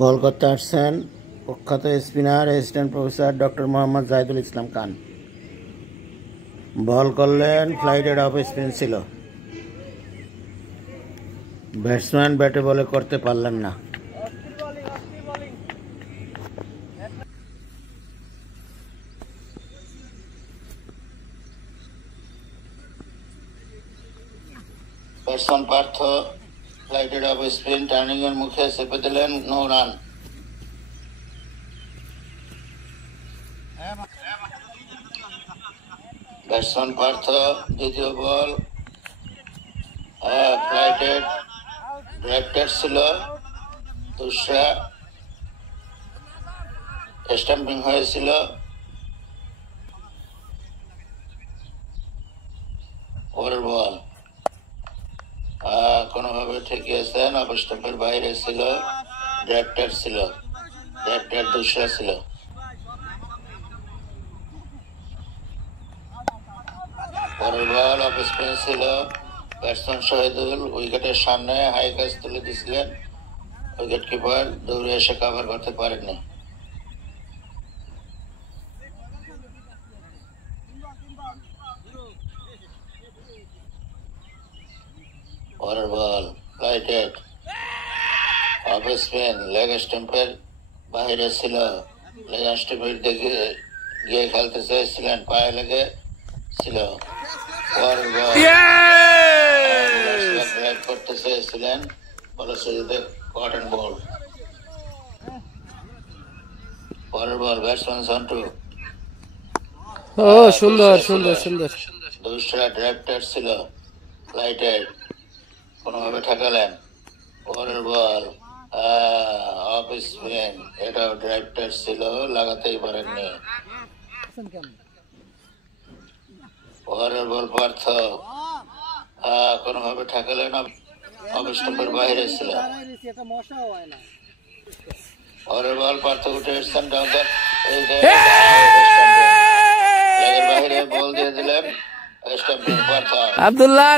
বল করতে আসছেন প্রখ্যাত spinner assistant professor doctor Mohammad Zahidul Islam Khan. Ball করলেন, ফ্লাইটেড অফ স্পিন ছিল, ব্যাটসম্যান ব্যাটে বলে করতে পারলেন না। Batsman Partha flighted off spin turning এর মুখে চেপে দিলেন, নো রান। ব্যাটসম্যান পার্থ দ্বিতীয় বল, ফ্লাইটেড ড্রাইভটেড ছিল, দুসরা স্টাম্পিং হয়েছিল। পরের বল কোনোভাবে ঠেকিয়েছেন, অফ স্টাম্পের বাইরে ছিল, ড্রাইভটেড ছিল, ড্রাইভটেড দুসরা ছিল। পরের বল অফ স্পিন ছিল, ব্যাটসম্যান শহীদুল উইকেটের সামনে হাই ক্যাচ তুলে দিয়েছিলেন, উইকেট কিপার দৌড়ে এসে কভার করতে পারেননি। পরের বল ফ্লাইটেড অফ স্পিন, লেগ স্টাম্পের বাইরে ছিল, লেগ স্টাম্পের দিকে গিয়ে খেলতে চেয়েছিলেন, পায়ে লেগে ছিল। পরের বল ড্রাইভ করতে চেয়েছিলেন, ফলশ্রুতিতে কটন বল। পরের বল ব্যাটসম্যান সন্টু, সুন্দর সুন্দর সুন্দর দুসরা ড্রাইভটেড ছিল, ফ্লাইটেড কোনোভাবে ঠেকালেন। পরের বল অফ স্পিন, এটাও ড্রাইভটেড ছিল, লাগাতেই পারেননি। পরের বল পার্থ কোনোভাবে ঠেকালেন, অফ স্টাম্পের বাইরে ছিল। পরের বল পার্থ উঠে এসছেন, বাইরে বল দিয়ে দিলেন, স্টাম্পিং পার্থ। আব্দুল্লাহ